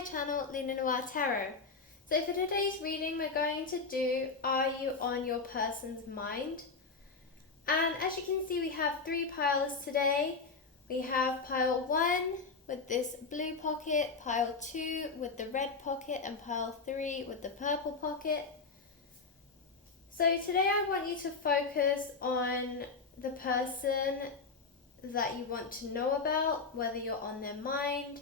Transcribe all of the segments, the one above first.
my channel, Luna Noir Tarot. So for today's reading, we're going to do Are You on Your Person's Mind? And as you can see, we have three piles today. We have pile 1 with this blue pocket, pile 2 with the red pocket, and pile 3 with the purple pocket. So today I want you to focus on the person that you want to know about, whether you're on their mind.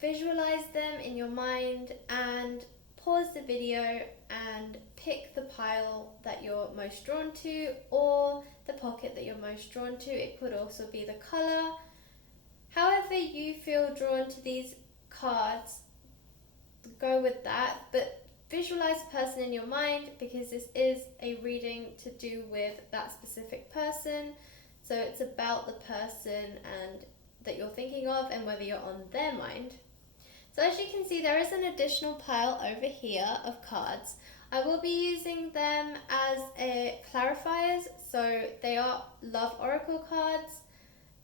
Visualize them in your mind and pause the video and pick the pile that you're most drawn to or the pocket that you're most drawn to. It could also be the color. However you feel drawn to these cards, go with that, but visualize the person in your mind because this is a reading to do with that specific person. So it's about the person and that you're thinking of and whether you're on their mind. So as you can see, there is an additional pile over here of cards. I will be using them as clarifiers, so they are love oracle cards,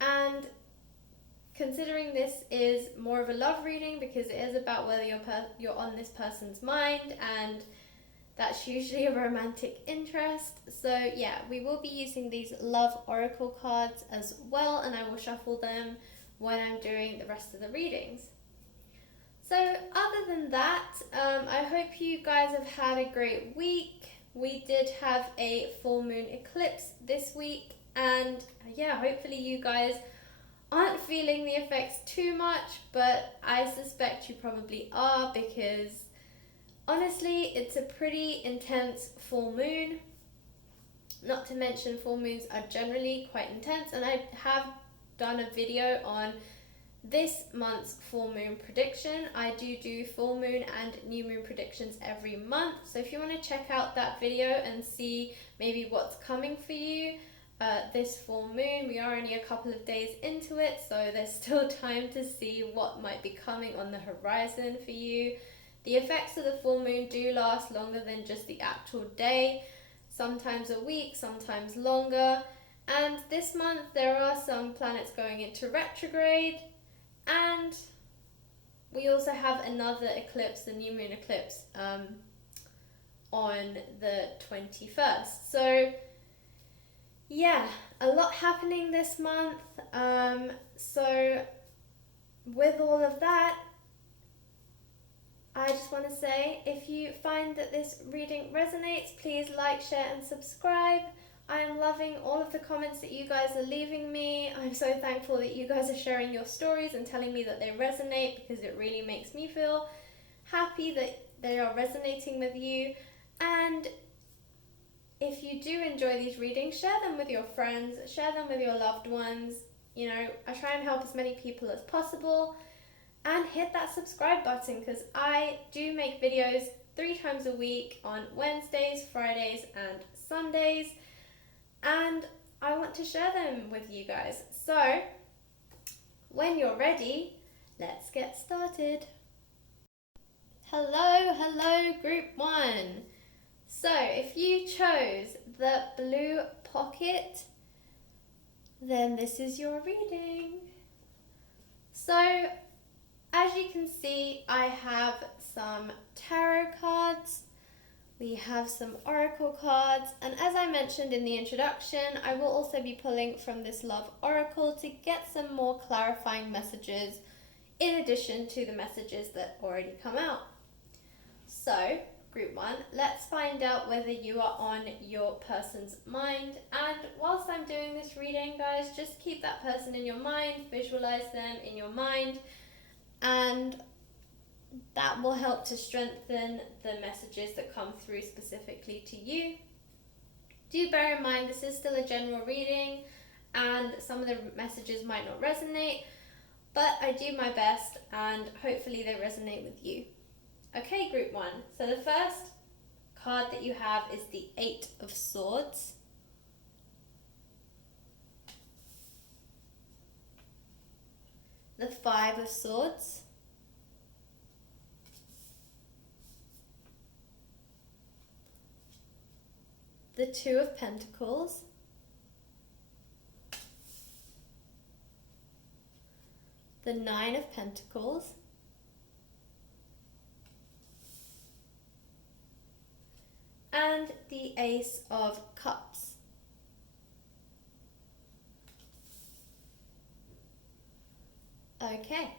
and considering this is more of a love reading because it is about whether you're on this person's mind, and that's usually a romantic interest. So yeah, we will be using these love oracle cards as well, and I will shuffle them when I'm doing the rest of the readings. So other than that, I hope you guys have had a great week. We did have a full moon eclipse this week, and yeah, hopefully you guys aren't feeling the effects too much, but I suspect you probably are because honestly, it's a pretty intense full moon. Not to mention full moons are generally quite intense, and I have done a video on this month's full moon prediction. I do full moon and new moon predictions every month, so if you want to check out that video and see maybe what's coming for you this full moon, we are only a couple of days into it, so there's still time to see what might be coming on the horizon for you. The effects of the full moon do last longer than just the actual day, sometimes a week, sometimes longer, and this month there are some planets going into retrograde. And we also have another eclipse, the new moon eclipse, on the 21st. So yeah, a lot happening this month. So with all of that, I just want to say, if you find that this reading resonates, please like, share and subscribe. I am loving all of the comments that you guys are leaving me. I'm so thankful that you guys are sharing your stories and telling me that they resonate, because it really makes me feel happy that they are resonating with you. And if you do enjoy these readings, share them with your friends, share them with your loved ones. You know, I try and help as many people as possible. And hit that subscribe button because I do make videos 3 times a week on Wednesdays, Fridays and Sundays. And I want to share them with you guys. So, when you're ready, let's get started. Hello, group 1. So, if you chose the blue pocket, then this is your reading. So, as you can see, I have some tarot cards. We have some oracle cards, and as I mentioned in the introduction, I will also be pulling from this love oracle to get some more clarifying messages in addition to the messages that already come out. So, group 1, let's find out whether you are on your person's mind. And whilst I'm doing this reading, guys, just keep that person in your mind, visualize them in your mind, and that will help to strengthen the messages that come through specifically to you. Do bear in mind this is still a general reading and some of the messages might not resonate, but I do my best and hopefully they resonate with you. Okay, group 1. So the first card that you have is the 8 of Swords. The 5 of Swords. The 2 of Pentacles, the Nine of Pentacles, and the Ace of Cups. Okay,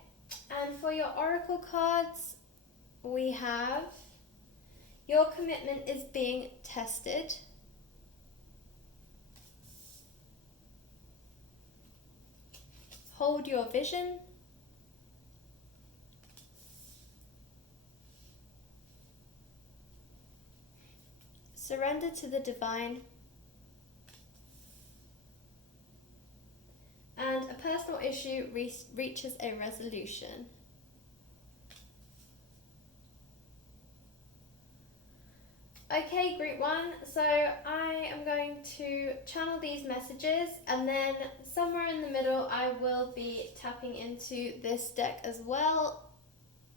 and for your oracle cards, we have your commitment is being tested. Hold your vision. Surrender to the divine. And a personal issue reaches a resolution. Okay, group 1, so I am going to channel these messages, and then somewhere in the middle I will be tapping into this deck as well,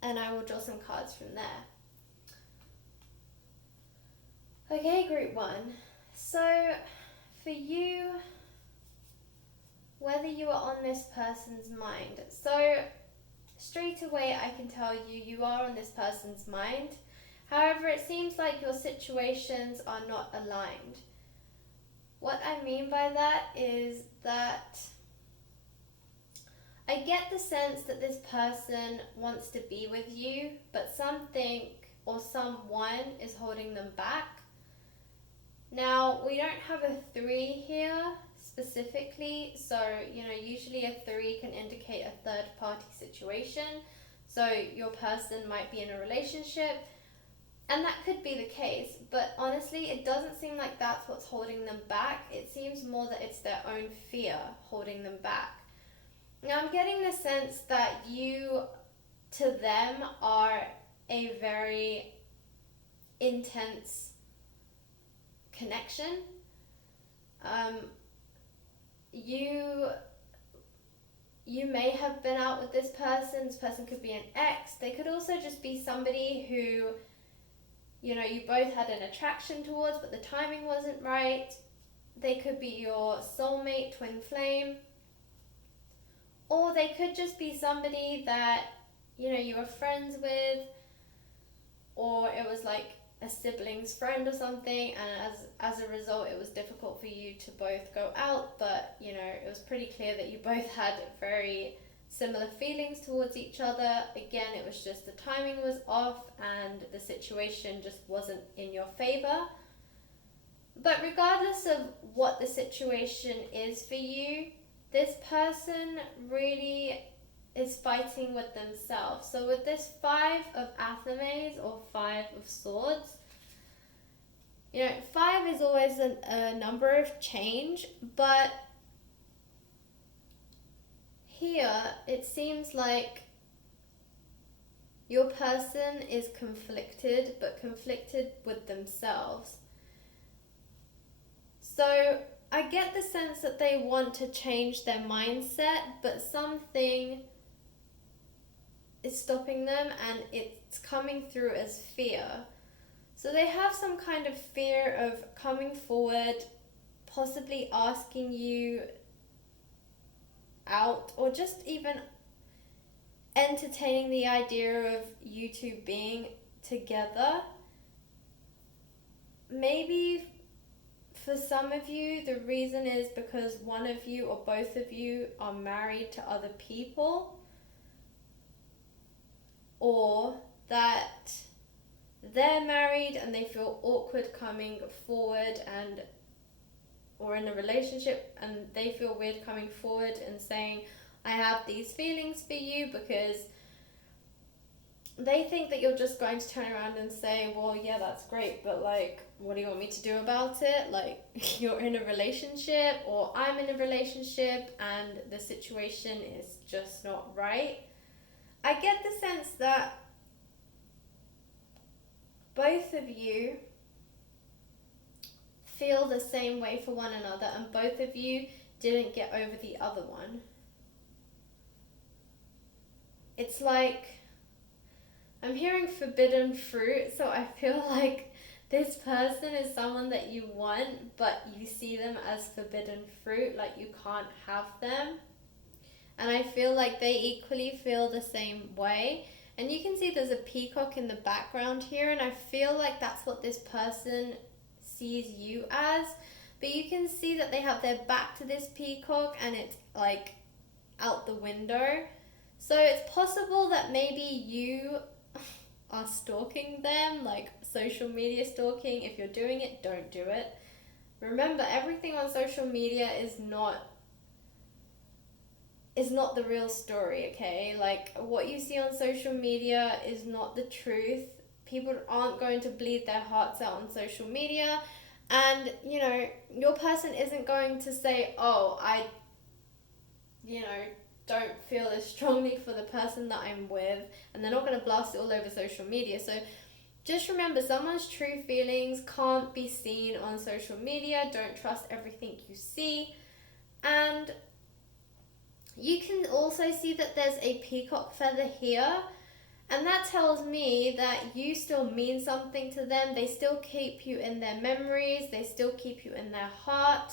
and I will draw some cards from there. Okay, group 1, so for you, whether you are on this person's mind, so straight away I can tell you are on this person's mind. However, it seems like your situations are not aligned. What I mean by that is that I get the sense that this person wants to be with you, but something or someone is holding them back. Now, we don't have a 3 here specifically, so usually a 3 can indicate a third party situation. So your person might be in a relationship, and that could be the case, but honestly, it doesn't seem like that's what's holding them back. It seems more that it's their own fear holding them back. Now, I'm getting the sense that you, to them, are a very intense connection. You may have been out with this person. This person could be an ex. They could also just be somebody who you both had an attraction towards, but the timing wasn't right. They could be your soulmate, twin flame. Or they could just be somebody that, you were friends with, or it was like a sibling's friend or something, and as a result, it was difficult for you to both go out, but, it was pretty clear that you both had very similar feelings towards each other. Again, it was just the timing was off and the situation just wasn't in your favor. But regardless of what the situation is for you, this person really is fighting with themselves. So with this 5 of Athames or 5 of Swords, 5 is always a number of change, but here, it seems like your person is conflicted, but conflicted with themselves. So I get the sense that they want to change their mindset, but something is stopping them, and it's coming through as fear. So they have some kind of fear of coming forward, possibly asking you out, or just even entertaining the idea of you two being together. Maybe for some of you, the reason is because one of you or both of you are married to other people, or that they're married and they feel awkward coming forward, and or in a relationship and they feel weird coming forward and saying, I have these feelings for you, because they think that you're just going to turn around and say, well, yeah, that's great, but like, what do you want me to do about it? Like, you're in a relationship, or I'm in a relationship, and the situation is just not right. I get the sense that both of you feel the same way for one another, and both of you didn't get over the other one. It's like, I'm hearing forbidden fruit, so I feel like this person is someone that you want, but you see them as forbidden fruit, like you can't have them. And I feel like they equally feel the same way. And you can see there's a peacock in the background here, and I feel like that's what this person sees you as. But you can see that they have their back to this peacock and it's like out the window. So it's possible that maybe you are stalking them, like social media stalking. If you're doing it, don't do it. Remember, everything on social media is not the real story, okay? Like, what you see on social media is not the truth. People aren't going to bleed their hearts out on social media. And, your person isn't going to say, oh, I don't feel as strongly for the person that I'm with. And they're not going to blast it all over social media. So just remember, someone's true feelings can't be seen on social media. Don't trust everything you see. And you can also see that there's a peacock feather here. And that tells me that you still mean something to them. They still keep you in their memories. They still keep you in their heart.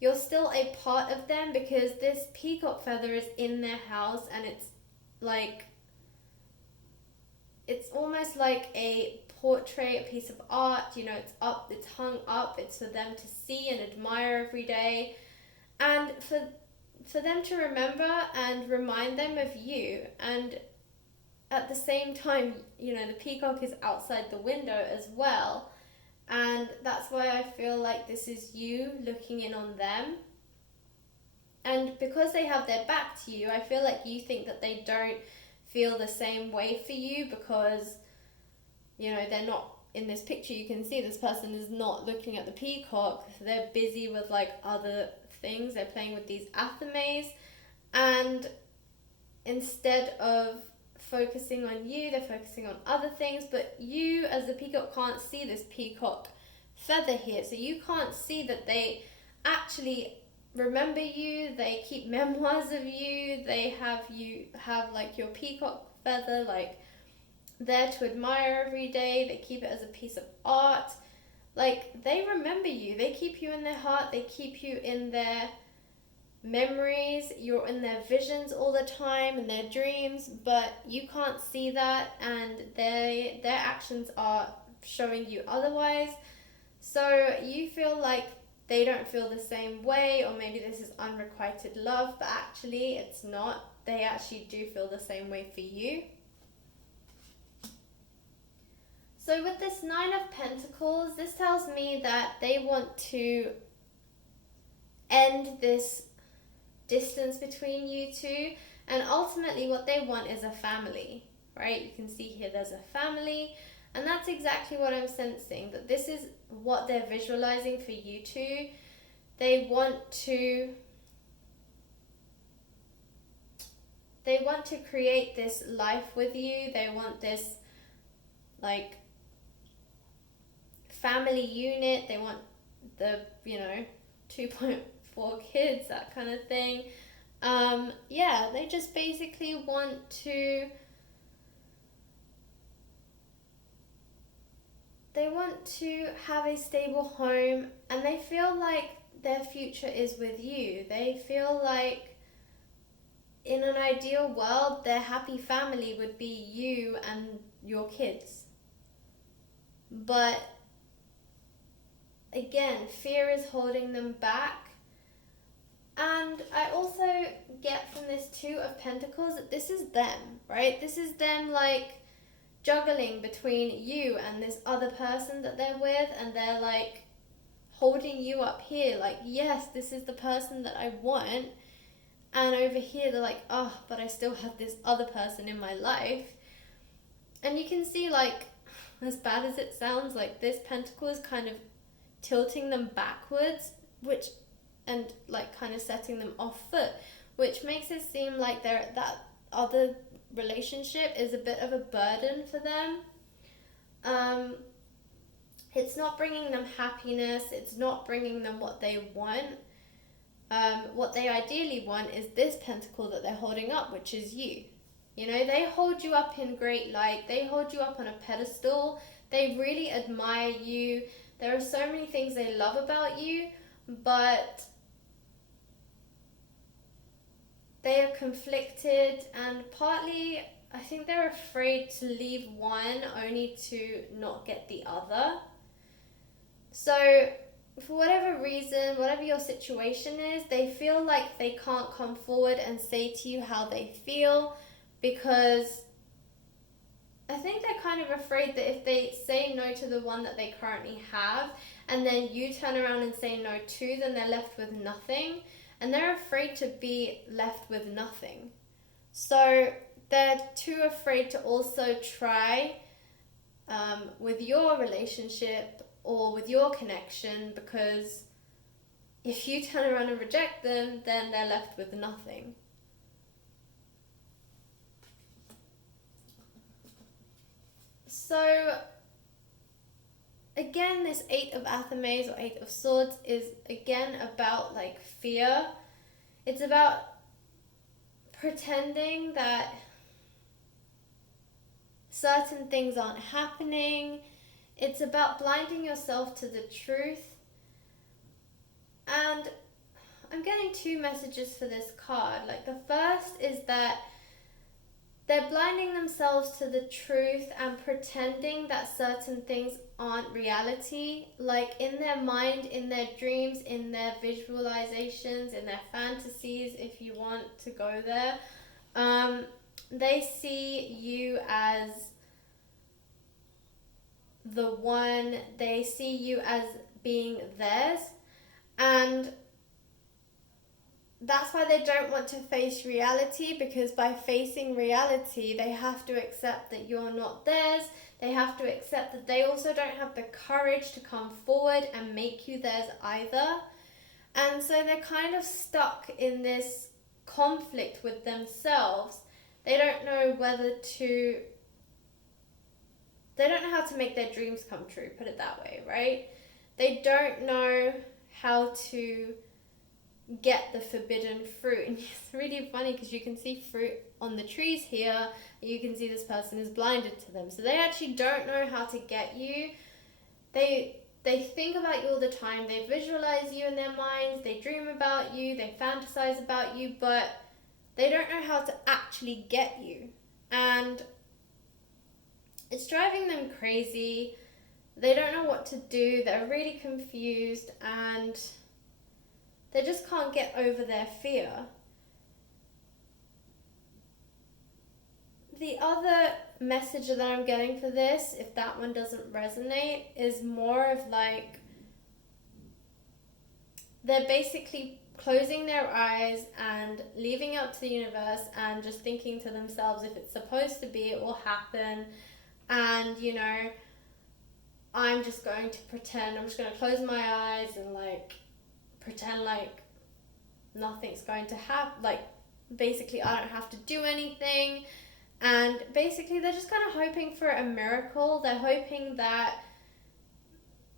You're still a part of them because this peacock feather is in their house, and it's almost like a portrait, a piece of art. It's hung up. It's for them to see and admire every day. And for them to remember and remind them of you. And at the same time, the peacock is outside the window as well. And that's why I feel like this is you looking in on them. And because they have their back to you, I feel like you think that they don't feel the same way for you because, they're not in this picture. You can see this person is not looking at the peacock. They're busy with other things. They're playing with these athames. And instead of focusing on you, they're focusing on other things. But you as the peacock can't see this peacock feather here, so you can't see that they actually remember you. They keep memoirs of you. They have your peacock feather there to admire every day. They keep it as a piece of art. They remember you. They keep you in their heart. They keep you in their memories. You're in their visions all the time, in their dreams, but you can't see that, and their actions are showing you otherwise. So you feel like they don't feel the same way, or maybe this is unrequited love, but actually it's not. They actually do feel the same way for you. So with this 9 of Pentacles, this tells me that they want to end this distance between you two, and ultimately what they want is a family, right? You can see here there's a family, and that's exactly what I'm sensing, that this is what they're visualizing for you two. They want to create this life with you. They want this family unit. They want the 2.4 kids, that kind of thing. They just basically want to have a stable home, and they feel like their future is with you. They feel like in an ideal world, their happy family would be you and your kids. But again, fear is holding them back. And I also get from this 2 of Pentacles that this is them, right? This is them juggling between you and this other person that they're with, and they're holding you up here, yes, this is the person that I want, and over here they're but I still have this other person in my life. And you can see as bad as it sounds, this pentacle is kind of tilting them backwards, and kind of setting them off foot, which makes it seem like that other relationship is a bit of a burden for them. It's not bringing them happiness. It's not bringing them what they want. What they ideally want is this pentacle that they're holding up, which is you. They hold you up in great light. They hold you up on a pedestal. They really admire you. There are so many things they love about you, but they are conflicted, and partly I think they're afraid to leave one only to not get the other. So for whatever reason, whatever your situation is, they feel like they can't come forward and say to you how they feel, because I think they're kind of afraid that if they say no to the one that they currently have, and then you turn around and say no too, then they're left with nothing. And they're afraid to be left with nothing. So they're too afraid to also try with your relationship or with your connection, because if you turn around and reject them, then they're left with nothing. So again, this Eight of Athames or Eight of Swords is again about like fear. It's about pretending that certain things aren't happening. It's about blinding yourself to the truth. And I'm getting two messages for this card. Like, the first is that they're blinding themselves to the truth and pretending that certain things aren't reality. Like, in their mind, in their dreams, in their visualizations, in their fantasies, if you want to go there, they see you as the one. They see you as being theirs, and that's why they don't want to face reality, because by facing reality, they have to accept that you're not theirs. They have to accept that they also don't have the courage to come forward and make you theirs either. And so they're kind of stuck in this conflict with themselves. They don't know they don't know how to make their dreams come true, put it that way, right? They don't know how to get the forbidden fruit. And it's really funny because you can see fruit on the trees here. You can see this person is blinded to them. So they actually don't know how to get you. They think about you all the time. They visualize you in their minds. They dream about you. They fantasize about you. But they don't know how to actually get you. And it's driving them crazy. They don't know what to do. They're really confused. And they just can't get over their fear. The other message that I'm getting for this, if that one doesn't resonate, is more of like, they're basically closing their eyes and leaving it up to the universe and just thinking to themselves, if it's supposed to be, it will happen. And, you know, I'm just going to pretend, I'm just going to close my eyes and like pretend like nothing's going to happen. Like, basically I don't have to do anything. And basically they're just kind of hoping for a miracle. They're hoping that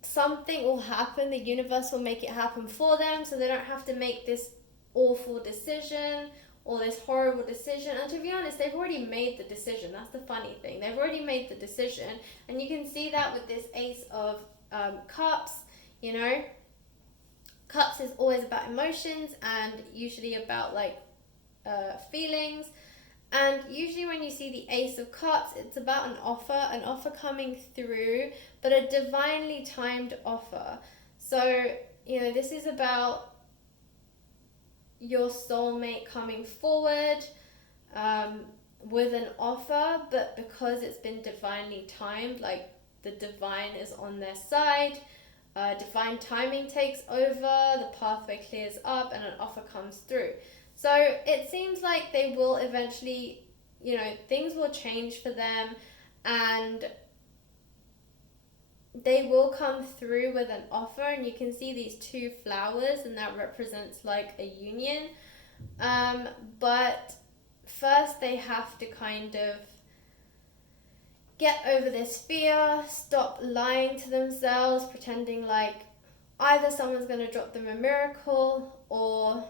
something will happen, the universe will make it happen for them, so they don't have to make this awful decision or this horrible decision. And to be honest, they've already made the decision. That's the funny thing. They've already made the decision. And you can see that with this Ace of Cups. You know, Cups is always about emotions and usually about like feelings. And usually when you see the Ace of Cups, it's about an offer coming through, but a divinely timed offer. So, you know, this is about your soulmate coming forward with an offer, but because it's been divinely timed, like the divine is on their side, divine timing takes over, the pathway clears up, and an offer comes through. So it seems like they will eventually, you know, things will change for them and they will come through with an offer. And you can see these two flowers and that represents like a union. But first they have to kind of get over this fear, stop lying to themselves, pretending like either someone's going to drop them a miracle or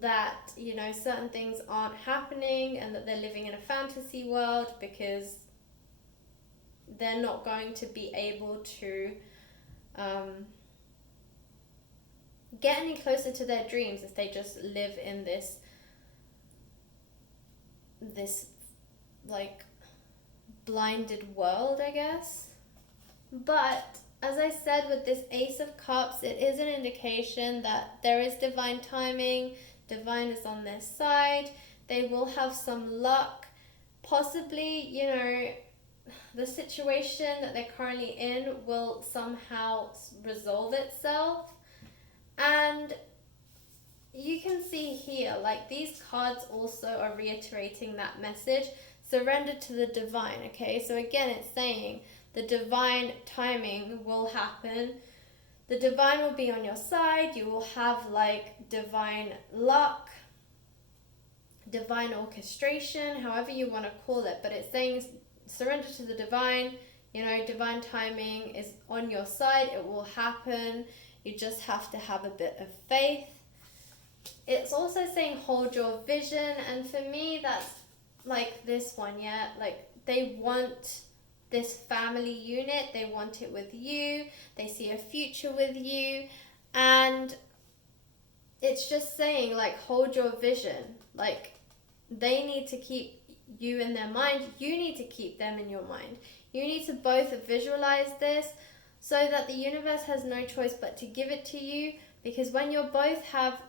that, you know, certain things aren't happening and that they're living in a fantasy world, because they're not going to be able to get any closer to their dreams if they just live in this like blinded world, I guess. But as I said, with this Ace of Cups, it is an indication that there is divine timing. Divine is on their side. They will have some luck. Possibly, the situation that they're currently in will somehow resolve itself. And you can see here, like, these cards also are reiterating that message. Surrender to the divine, okay? So again, it's saying the divine timing will happen. The divine will be on your side. You will have, like, divine luck, divine orchestration, however you want to call it. But it's saying surrender to the divine. Divine timing is on your side. It will happen. You just have to have a bit of faith. It's also saying hold your vision, and for me that's like this one, yeah, like they want this family unit, they want it with you, they see a future with you, and it's just saying like hold your vision. Like they need to keep you in their mind, you need to keep them in your mind. You need to both visualize this so that the universe has no choice but to give it to you. Because when you both have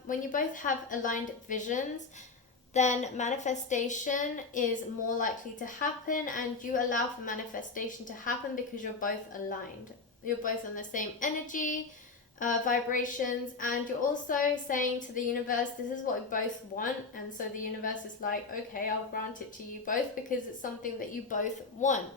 aligned visions, then manifestation is more likely to happen, and you allow for manifestation to happen because you're both aligned. You're both on the same energy, vibrations, and you're also saying to the universe, this is what we both want, and so the universe is like, okay, I'll grant it to you both because it's something that you both want.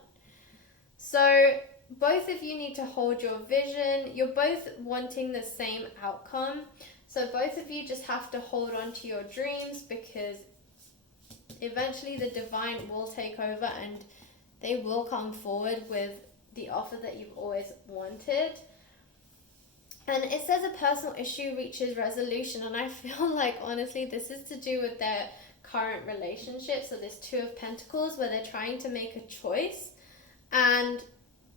So both of you need to hold your vision. You're both wanting the same outcome. So both of you just have to hold on to your dreams, because eventually the divine will take over and they will come forward with the offer that you've always wanted. And it says a personal issue reaches resolution, and I feel like honestly this is to do with their current relationship. So this Two of Pentacles, where they're trying to make a choice, and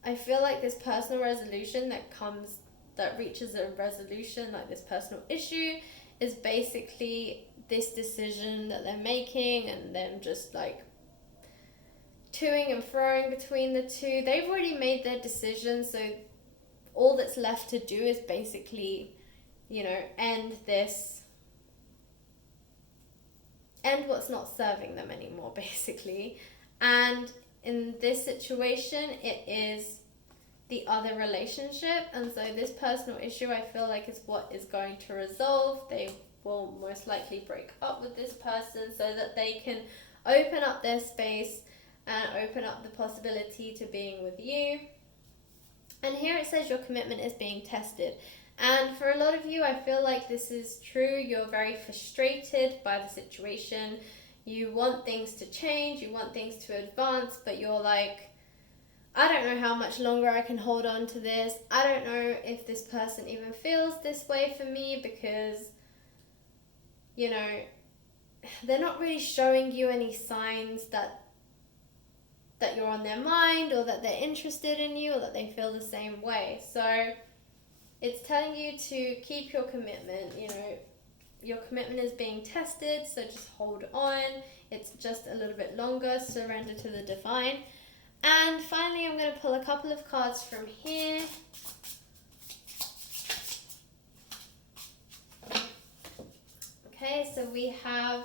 I feel like this personal resolution that reaches a resolution, like this personal issue, is basically this decision that they're making and them just like toing and froing between the two. They've already made their decision, so all that's left to do is basically, end what's not serving them anymore, basically. And in this situation, it is the other relationship, and so this personal issue I feel like is what is going to resolve. They will most likely break up with this person so that they can open up their space and open up the possibility to being with you. And here it says your commitment is being tested. And for a lot of you, I feel like this is true. You're very frustrated by the situation. You want things to change, you want things to advance, but you're like, I don't know how much longer I can hold on to this. I don't know if this person even feels this way for me, because, they're not really showing you any signs that you're on their mind, or that they're interested in you, or that they feel the same way. So it's telling you to keep your commitment. Your commitment is being tested, so just hold on. It's just a little bit longer. Surrender to the divine. And finally, I'm going to pull a couple of cards from here. Okay, so we have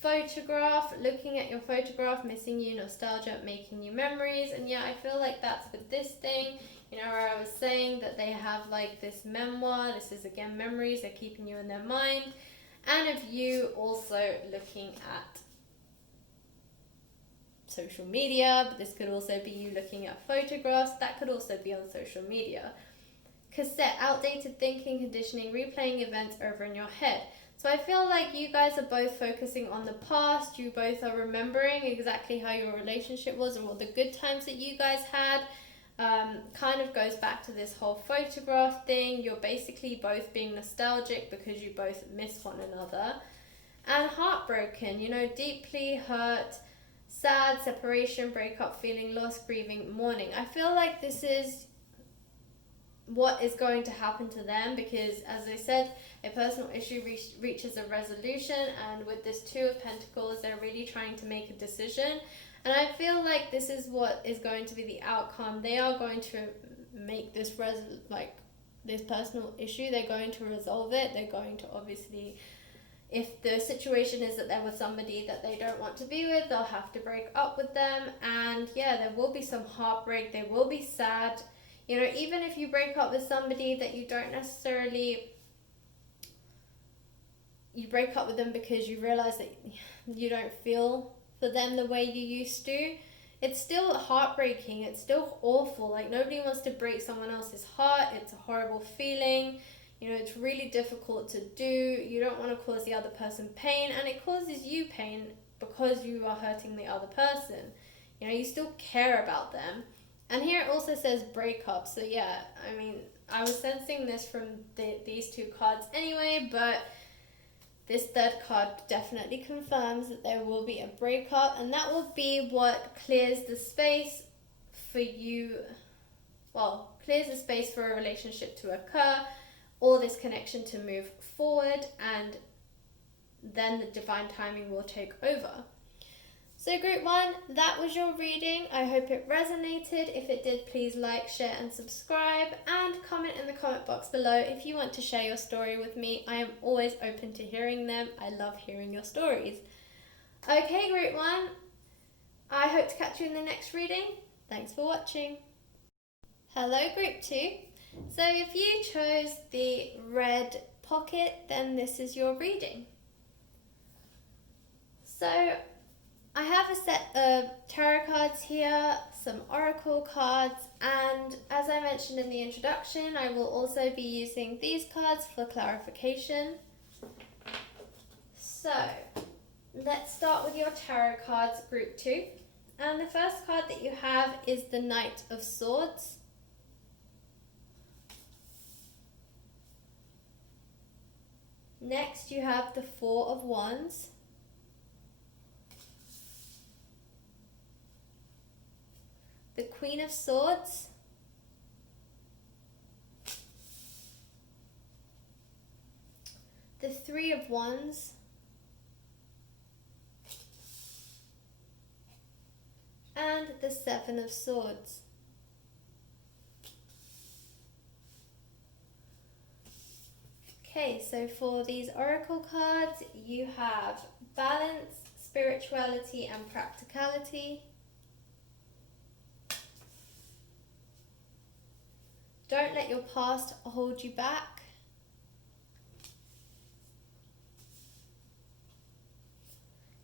photograph, looking at your photograph, missing you, nostalgia, making you memories. And yeah, I feel like that's with this thing, where I was saying that they have like this memoir. This is again memories, they're keeping you in their mind. And of you also looking at social media, but this could also be you looking at photographs. That could also be on social media. Cassette, outdated thinking, conditioning, replaying events over in your head. So I feel like you guys are both focusing on the past. You both are remembering exactly how your relationship was, or all the good times that you guys had. Kind of goes back to this whole photograph thing. You're basically both being nostalgic because you both miss one another. And heartbroken, deeply hurt, sad, separation, breakup, feeling lost, grieving, mourning. I feel like this is what is going to happen to them, because as I said, a personal issue reaches a resolution, and with this Two of Pentacles, they're really trying to make a decision, and I feel like this is what is going to be the outcome. They are going to make this this personal issue, they're going to resolve it. They're going to, obviously, if the situation is that they're with somebody that they don't want to be with, they'll have to break up with them, and yeah, there will be some heartbreak, they will be sad. You know, even if you break up with somebody that you don't necessarily, you break up with them because you realize that you don't feel for them the way you used to, it's still heartbreaking, it's still awful. Like, nobody wants to break someone else's heart, it's a horrible feeling. You know, it's really difficult to do. You don't want to cause the other person pain, and it causes you pain because you are hurting the other person. You know, you still care about them. And here it also says breakup. So yeah, I mean, I was sensing this from these two cards anyway, but this third card definitely confirms that there will be a breakup, and that will be what clears the space for you, well, clears the space for a relationship to occur, or this connection to move forward, and then the divine timing will take over. So group 1, that was your reading. I hope it resonated. If it did, please like, share and subscribe, and comment in the comment box below if you want to share your story with me. I am always open to hearing them. I love hearing your stories. Okay, group 1, I hope to catch you in the next reading. Thanks for watching. Hello group 2. So if you chose the red pocket, then this is your reading. So I have a set of tarot cards here, some oracle cards, and as I mentioned in the introduction, I will also be using these cards for clarification. So let's start with your tarot cards, group 2. And the first card that you have is the Knight of Swords. Next, you have the Four of Wands. The Queen of Swords. The Three of Wands. And the Seven of Swords. Okay, so for these oracle cards, you have balance, spirituality and practicality. Don't let your past hold you back.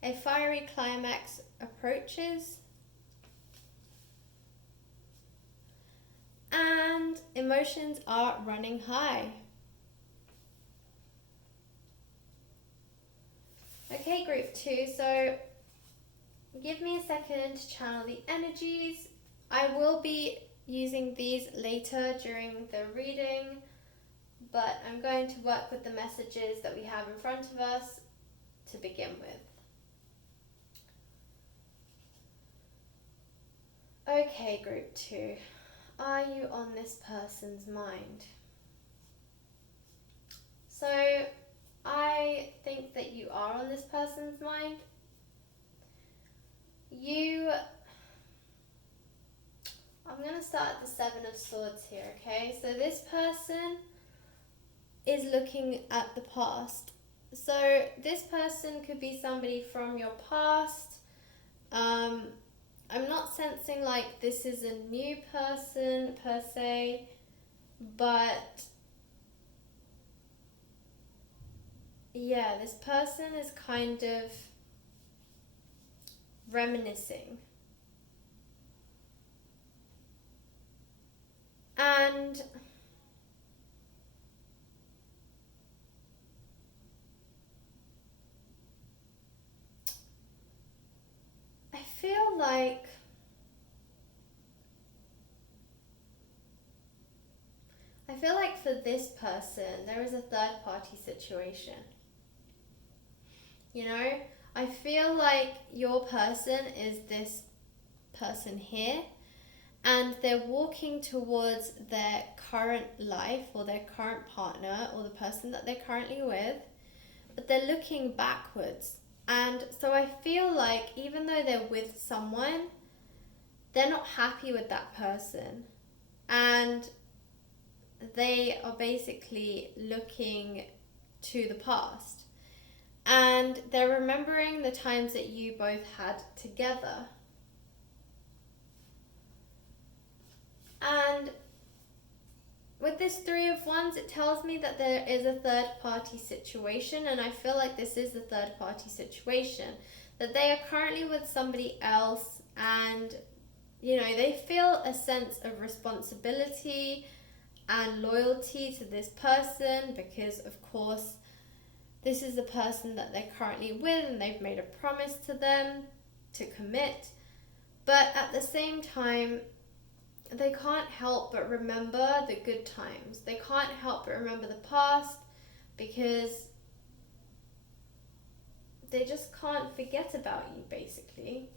A fiery climax approaches. And emotions are running high. Okay, group 2, so give me a second to channel the energies. I will be using these later during the reading, but I'm going to work with the messages that we have in front of us to begin with. Okay, group 2, are you on this person's mind? So I think that you are on this person's mind. I'm going to start at the Seven of Swords here, okay? So this person is looking at the past. So this person could be somebody from your past. I'm not sensing like this is a new person per se, but yeah, this person is kind of reminiscing. And I feel like for this person, there is a third party situation. You know, I feel like your person is this person here, and they're walking towards their current life or their current partner or the person that they're currently with, but they're looking backwards. And so I feel like even though they're with someone, they're not happy with that person. And they are basically looking to the past. And they're remembering the times that you both had together. And with this Three of Wands, it tells me that there is a third party situation, and I feel like this is the third party situation. That they are currently with somebody else, and they feel a sense of responsibility and loyalty to this person because, of course, this is the person that they're currently with and they've made a promise to them to commit. But at the same time, they can't help but remember the good times. They can't help but remember the past because they just can't forget about you, basically.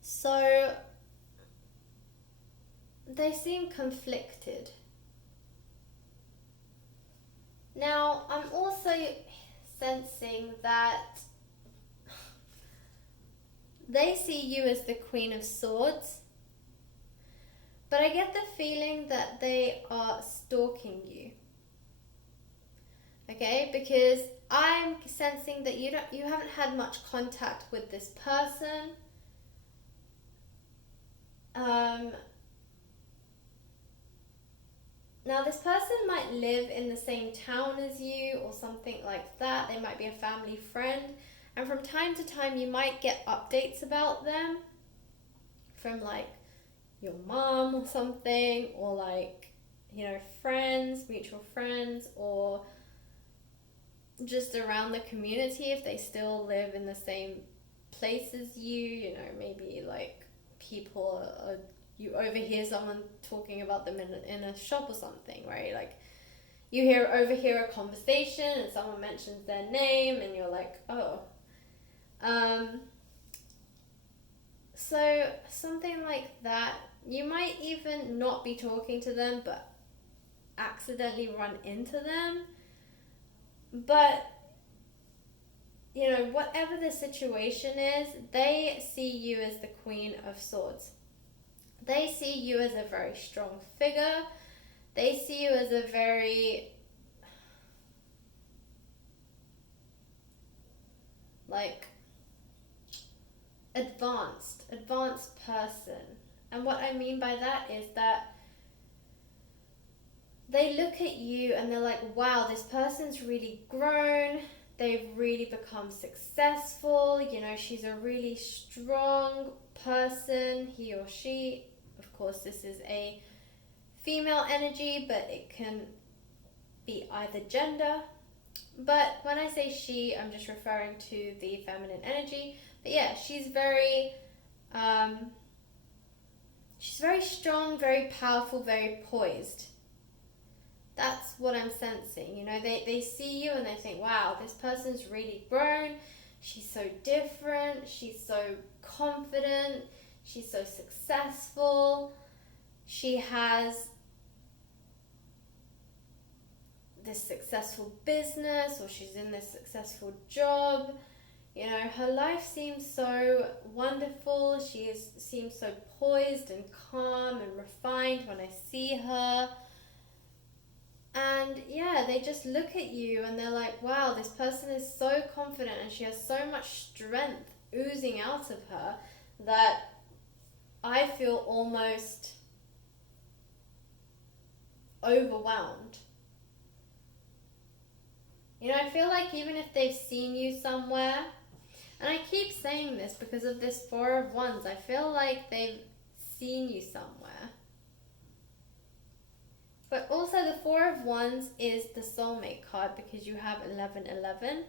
So they seem conflicted. Now, I'm also sensing that they see you as the Queen of Swords, but I get the feeling that they are stalking you. Okay, because I'm sensing that you haven't had much contact with this person. Now, this person might live in the same town as you or something like that. They might be a family friend. And from time to time, you might get updates about them from like your mom or something, or like, friends, mutual friends, or just around the community if they still live in the same place as you. Maybe like people you overhear someone talking about them in a shop or something, right? Like you overhear a conversation and someone mentions their name and you're like, oh. So something like that. You might even not be talking to them but accidentally run into them. But whatever the situation is, they see you as the Queen of Swords. They see you as a very strong figure. They see you as a very advanced person. And what I mean by that is that they look at you and they're like, wow, this person's really grown. They've really become successful. She's a really strong person, he or she. Of course, this is a female energy, but it can be either gender. But when I say she, I'm just referring to the feminine energy. But yeah, she's very strong, very powerful, very poised. That's what I'm sensing. They see you and they think, wow, this person's really grown. She's so different. She's so confident. She's so successful. She has this successful business, or she's in this successful job. Her life seems so wonderful. She seems so poised and calm and refined when I see her. And yeah, they just look at you and they're like, wow, this person is so confident and she has so much strength oozing out of her that I feel almost overwhelmed. I feel like even if they've seen you somewhere, and I keep saying this because of this Four of Wands, I feel like they've seen you somewhere. But also the Four of Wands is the soulmate card because you have 1111.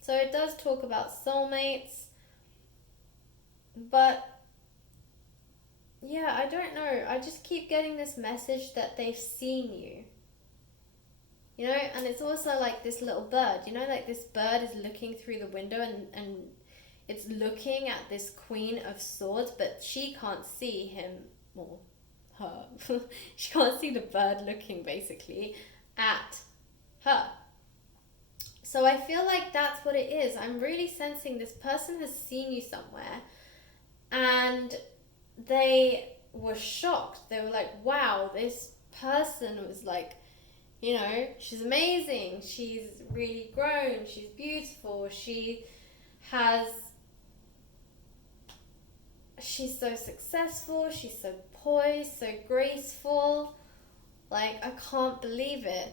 So it does talk about soulmates. But yeah, I don't know. I just keep getting this message that they've seen you. you know. And it's also like this little bird, you know, like this bird is looking through the window, and it's looking at this Queen of Swords, but she can't see him or her. She can't see the bird looking basically at her. So I feel like that's what it is. I'm really sensing this person has seen you somewhere, and they were shocked. They were like, wow, this person was like, you know, she's amazing. She's really grown. She's beautiful. Has, she's so successful. She's so poised, so graceful. Like, I can't believe it.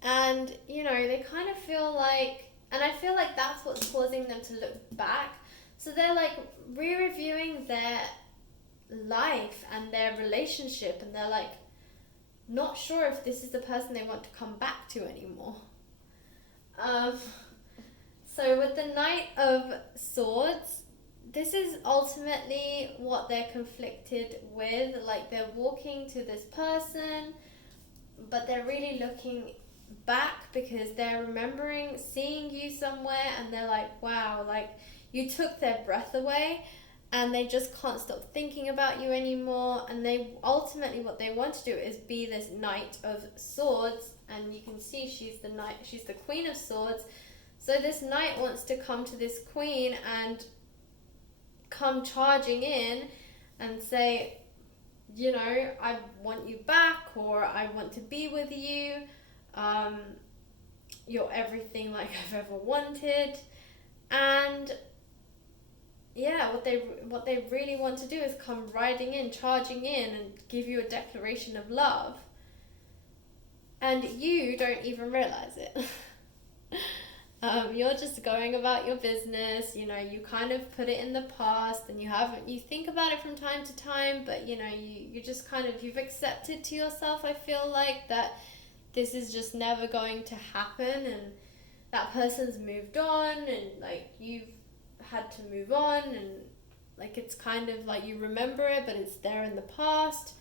And, you know, they kind of feel like, and I feel like that's what's causing them to look back. So they're like re-reviewing their life and their relationship, and they're like not sure if this is the person they want to come back to anymore. So with the Knight of Swords, this is ultimately what they're conflicted with. Like, they're walking to this person, but they're really looking back because they're remembering seeing you somewhere, and they're like, wow, like you took their breath away, and they just can't stop thinking about you anymore. And they ultimately, what they want to do is be this Knight of Swords, and you can see she's the Queen of Swords. So this knight wants to come to this queen and come charging in and say, you know, I want you back, or I want to be with you. You're everything like I've ever wanted. And yeah, what they really want to do is come riding in, charging in, and give you a declaration of love. And you don't even realize it. You're just going about your business, you know, you kind of put it in the past, and you think about it from time to time, but you know, you just kind of, you've accepted to yourself, I feel like, that this is just never going to happen, and that person's moved on, and like you've had to move on, and like it's kind of like you remember it, but it's there in the past.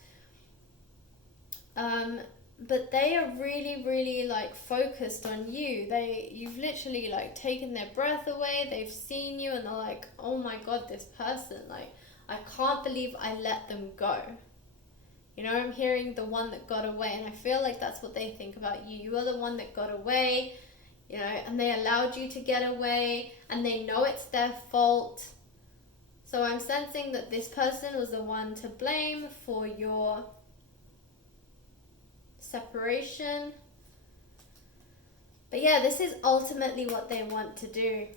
But they are really, really like focused on you. You've literally like taken their breath away. They've seen you, and they're like, oh my god, this person, like, I can't believe I let them go. You know, I'm hearing the one that got away, and I feel like that's what they think about you. You are the one that got away, you know, and they allowed you to get away, and they know it's their fault. So I'm sensing that this person was the one to blame for your separation. But yeah, this is ultimately what they want to do.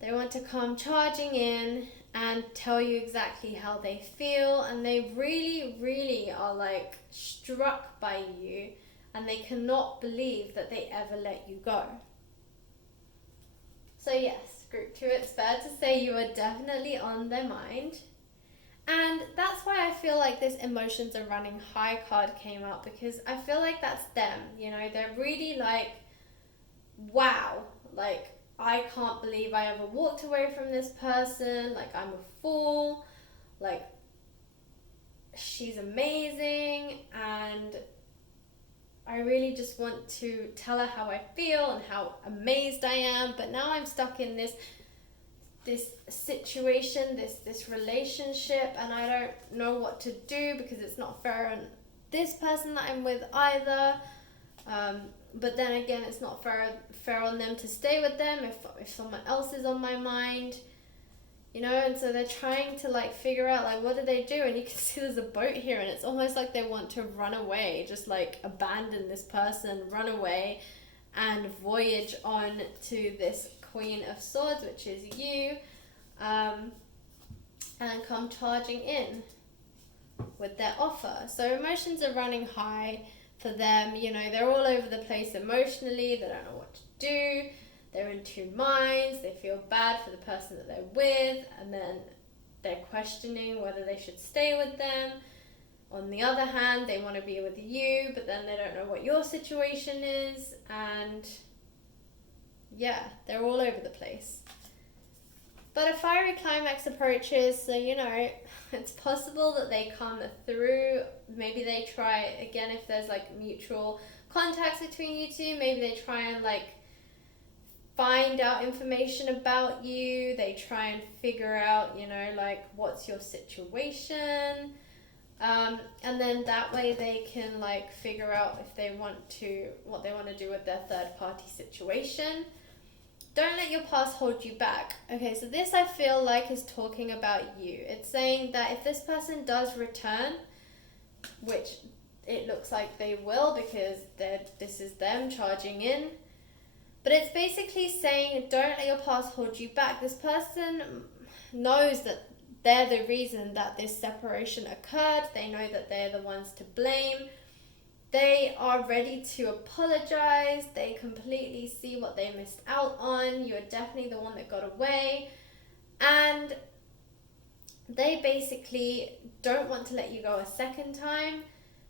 They want to come charging in and tell you exactly how they feel, and they really, really are like struck by you, and they cannot believe that they ever let you go. So yes, group 2, it's fair to say you are definitely on their mind. And that's why I feel like this emotions are running high card came out, because I feel like that's them, you know, they're really like, wow, like, I can't believe I ever walked away from this person, like, I'm a fool, like, she's amazing, and I really just want to tell her how I feel and how amazed I am, but now I'm stuck in this situation, this relationship, and I don't know what to do because it's not fair on this person that I'm with either. But then again, it's not fair on them to stay with them if someone else is on my mind, you know. And so they're trying to like figure out like, what do they do? And you can see there's a boat here, and it's almost like they want to run away, just like abandon this person, run away, and voyage on to this Queen of Swords, which is you, and come charging in with their offer. So emotions are running high for them, you know, they're all over the place emotionally, they don't know what to do, they're in two minds, they feel bad for the person that they're with, and then they're questioning whether they should stay with them. On the other hand, they want to be with you, but then they don't know what your situation is, and yeah, they're all over the place. But a fiery climax approaches, so it's possible that they come through. Maybe they try again if there's like mutual contacts between you two. Maybe they try and like find out information about you. They try and figure out, like what's your situation. And then that way they can like figure out if they want to, what they want to do with their third party situation. Don't let your past hold you back. Okay, so this I feel like is talking about you. It's saying that if this person does return, which it looks like they will because this is them charging in, but it's basically saying don't let your past hold you back. This person knows that they're the reason that this separation occurred. They know that they're the ones to blame. They are ready to apologize. They completely see what they missed out on. You're definitely the one that got away. And they basically don't want to let you go a second time.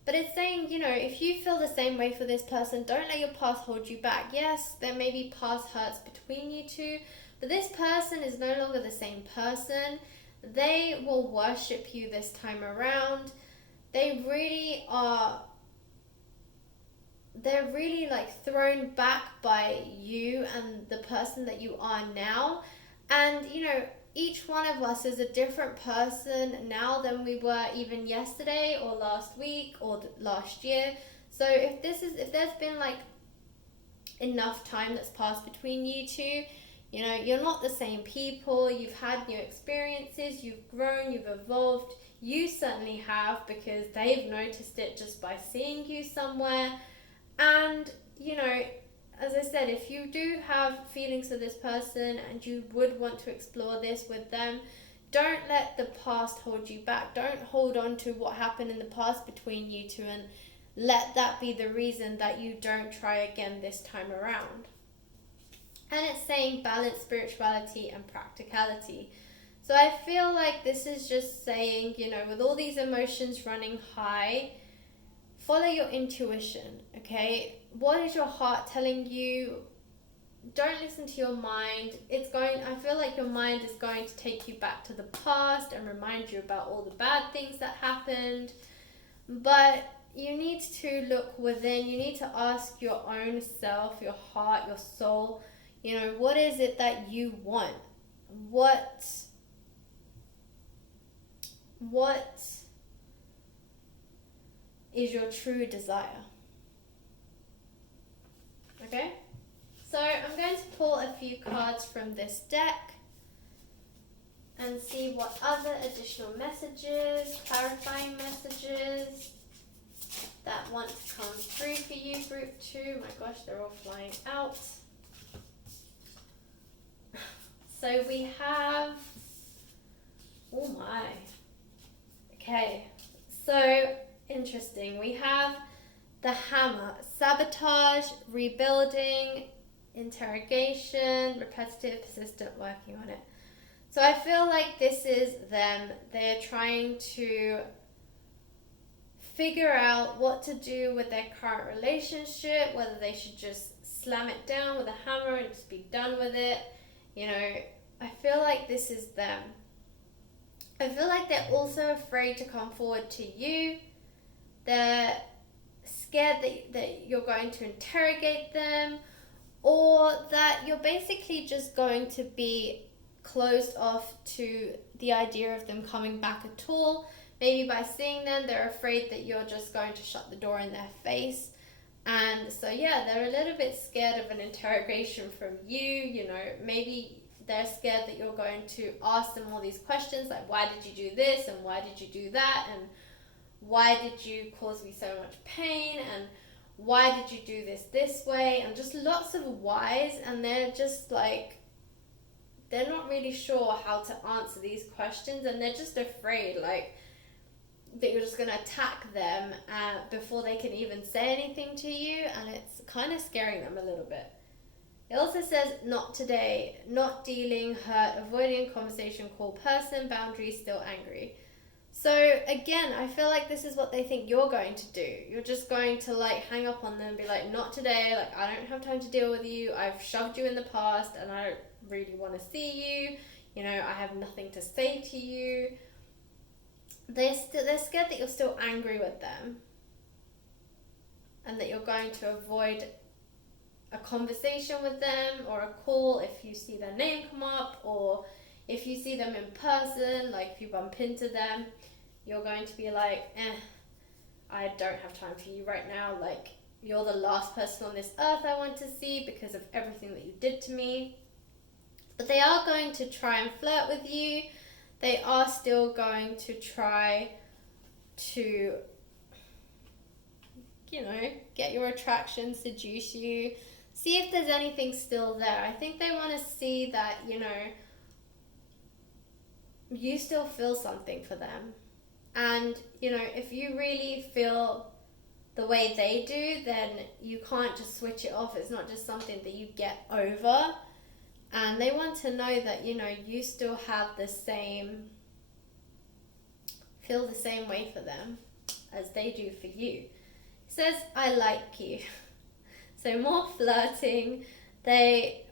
But it's saying, if you feel the same way for this person, don't let your past hold you back. Yes, there may be past hurts between you two, but this person is no longer the same person. They will worship you this time around. They're really like thrown back by you and the person that you are now. And each one of us is a different person now than we were even yesterday or last week or last year. So if there's been like enough time that's passed between you two, you're not the same people. You've had new experiences, you've grown, you've evolved. You certainly have, because they've noticed it just by seeing you somewhere. And as I said, if you do have feelings for this person and you would want to explore this with them, don't let the past hold you back. Don't hold on to what happened in the past between you two and let that be the reason that you don't try again this time around. And it's saying balance spirituality and practicality. So I feel like this is just saying, with all these emotions running high, follow your intuition, okay? What is your heart telling you? Don't listen to your mind. I feel like your mind is going to take you back to the past and remind you about all the bad things that happened. But you need to look within. You need to ask your own self, your heart, your soul, what is it that you want? What is your true desire? Okay, so I'm going to pull a few cards from this deck and see what other additional messages, clarifying messages that want to come through for you, group 2. My gosh, they're all flying out. So we have, oh my, okay, so interesting. We have the hammer, sabotage, rebuilding, interrogation, repetitive, persistent, working on it. So I feel like this is them. They're trying to figure out what to do with their current relationship, whether they should just slam it down with a hammer and just be done with it. I feel like this is them. I feel like they're also afraid to come forward to you. They're scared that you're going to interrogate them, or that you're basically just going to be closed off to the idea of them coming back at all. Maybe by seeing them, they're afraid that you're just going to shut the door in their face. And so they're a little bit scared of an interrogation from you. Maybe they're scared that you're going to ask them all these questions like, why did you do this and why did you do that, and why did you cause me so much pain, and why did you do this way, and just lots of whys. And they're just like, they're not really sure how to answer these questions, and they're just afraid like that you're just going to attack them before they can even say anything to you, and it's kind of scaring them a little bit. It also says, not today, not dealing, hurt, avoiding conversation, call person, boundaries, still angry. So again, I feel like this is what they think you're going to do. You're just going to like hang up on them and be like, not today, like I don't have time to deal with you. I've shoved you in the past and I don't really want to see you. you know, I have nothing to say to you. They're scared that you're still angry with them and that you're going to avoid a conversation with them or a call if you see their name come up, or if you see them in person, like if you bump into them, you're going to be like, I don't have time for you right now. Like, you're the last person on this earth I want to see because of everything that you did to me. But they are going to try and flirt with you. They are still going to try to, you know, get your attraction, seduce you, see if there's anything still there. I think they want to see that, you know, you still feel something for them. And, you know, if you really feel the way they do, then you can't just switch it off. It's not just something that you get over. And they want to know that, you know, you still have the same, feel the same way for them as they do for you. It says, I like you. So more flirting. They,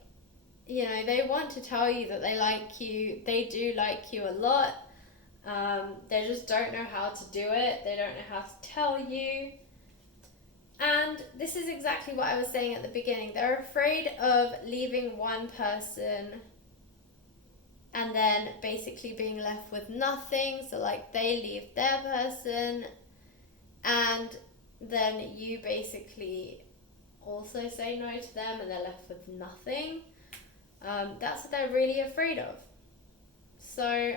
you know, they want to tell you that they like you. They do like you a lot. They just don't know how to do it. They don't know how to tell you. And this is exactly what I was saying at the beginning. They're afraid of leaving one person and then basically being left with nothing. So like they leave their person and then you basically also say no to them and they're left with nothing. That's what they're really afraid of. So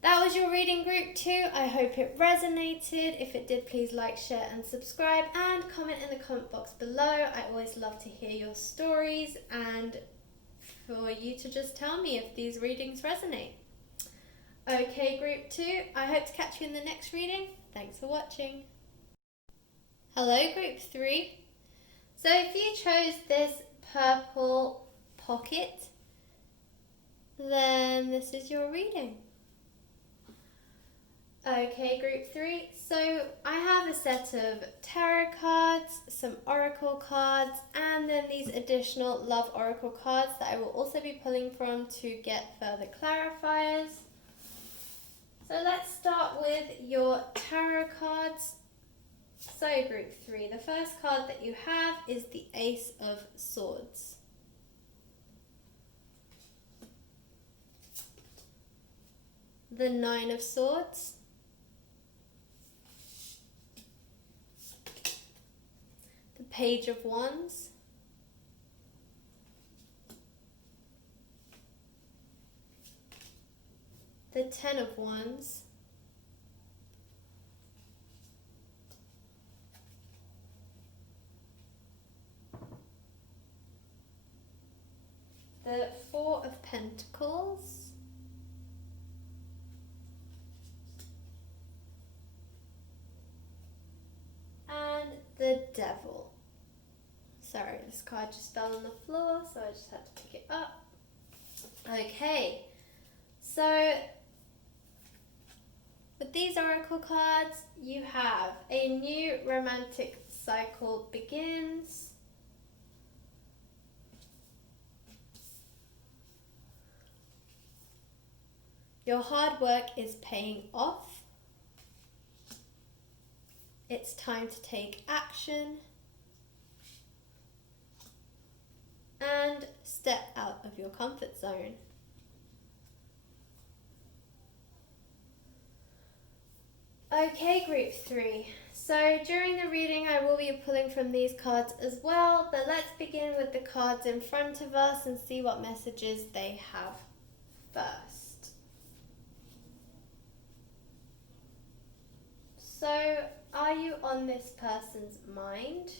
that was your reading group 2. I hope it resonated. If it did, please like, share and subscribe and comment in the comment box below. I always love to hear your stories and for you to just tell me if these readings resonate. Okay, group 2, I hope to catch you in the next reading. Thanks for watching. Hello, group 3. So if you chose this purple pocket, then this is your reading. Okay, group 3. So I have a set of tarot cards, some oracle cards, and then these additional love oracle cards that I will also be pulling from to get further clarifiers. So let's start with your tarot cards. So group 3, the first card that you have is the Ace of Swords. The Nine of Swords. The Page of Wands. The Ten of Wands. The Four of Pentacles. And the Devil. Sorry, this card just fell on the floor, so I just had to pick it up. Okay, so with these oracle cards, you have a new romantic cycle begins. Your hard work is paying off. It's time to take action and step out of your comfort zone. Okay, group 3. So during the reading I will be pulling from these cards as well, but let's begin with the cards in front of us and see what messages they have first. So, are you on this person's mind?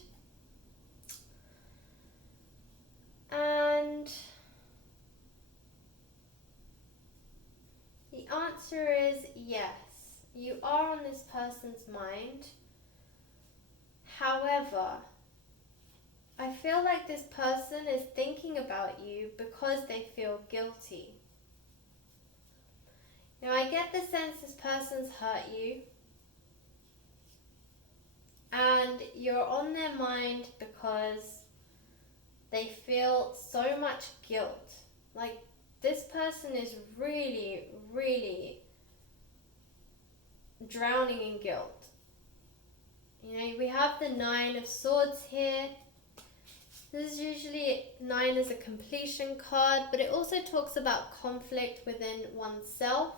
And the answer is yes. You are on this person's mind. However, I feel like this person is thinking about you because they feel guilty. Now, I get the sense this person's hurt you. And you're on their mind because they feel so much guilt. Like, this person is really, really drowning in guilt. You know, we have the Nine of Swords here. This is usually, 9 is a completion card, but it also talks about conflict within oneself.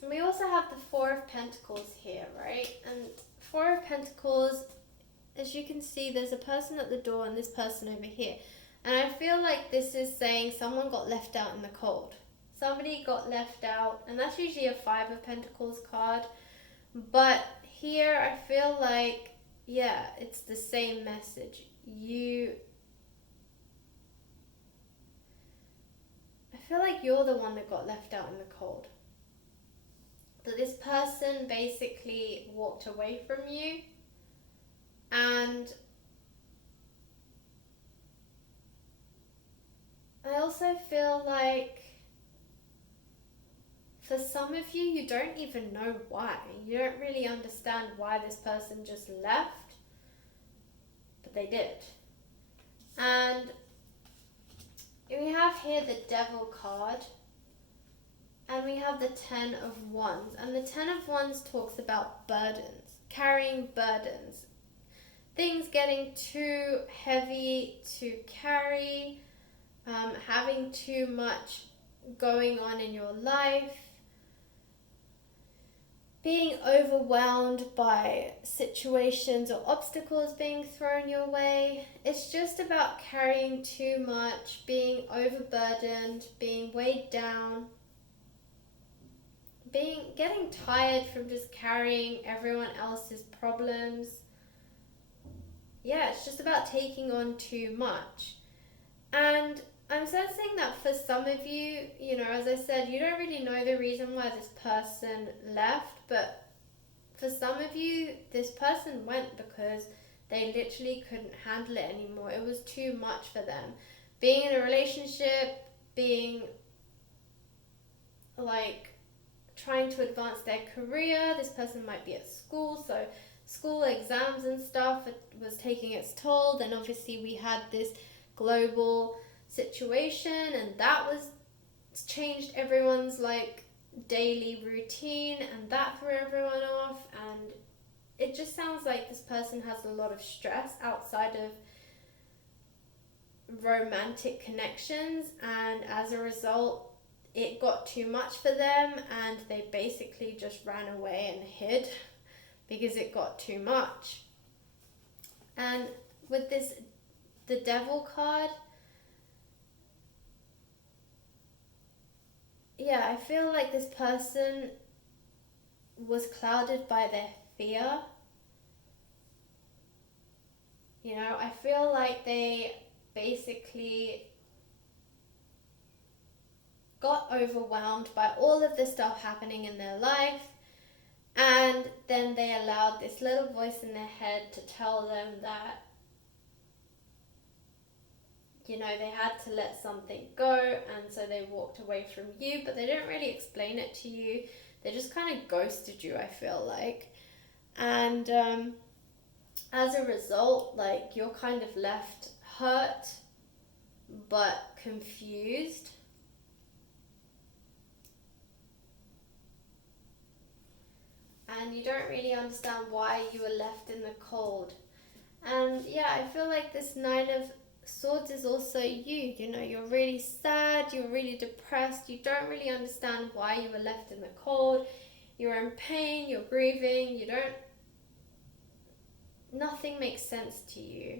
And we also have the Four of Pentacles here, right? And Four of Pentacles, as you can see, there's a person at the door and this person over here. And I feel like this is saying someone got left out in the cold. Somebody got left out, and that's usually a Five of Pentacles card. But here I feel like, yeah, it's the same message. I feel like you're the one that got left out in the cold. That this person basically walked away from you, and I also feel like for some of you, you don't even know why. You don't really understand why this person just left, but they did. And we have here the Devil card, and we have the Ten of Wands. And the Ten of Wands talks about burdens, carrying burdens, things getting too heavy to carry, having too much going on in your life, being overwhelmed by situations or obstacles being thrown your way. It's just about carrying too much, being overburdened, being weighed down, getting tired from just carrying everyone else's problems. Yeah, it's just about taking on too much. And I'm sensing that for some of you, you know, as I said, you don't really know the reason why this person left, but for some of you, this person went because they literally couldn't handle it anymore. It was too much for them. Being in a relationship, being like trying to advance their career. This person might be at school, so school exams and stuff, it was taking its toll. Then obviously we had this global situation, and that was changed everyone's like daily routine, and that threw everyone off. And it just sounds like this person has a lot of stress outside of romantic connections, and as a result it got too much for them, and they basically just ran away and hid because it got too much. And with this, the Devil card, yeah, I feel like this person was clouded by their fear. You know, I feel like they basically got overwhelmed by all of the stuff happening in their life, and then they allowed this little voice in their head to tell them that, you know, they had to let something go, and so they walked away from you, but they didn't really explain it to you. They just kind of ghosted you, I feel like. And as a result, like, you're kind of left hurt but confused. And you don't really understand why you were left in the cold. And yeah, I feel like this Nine of Swords is also you. You know, you're really sad, you're really depressed, you don't really understand why you were left in the cold. You're in pain, you're grieving, nothing makes sense to you.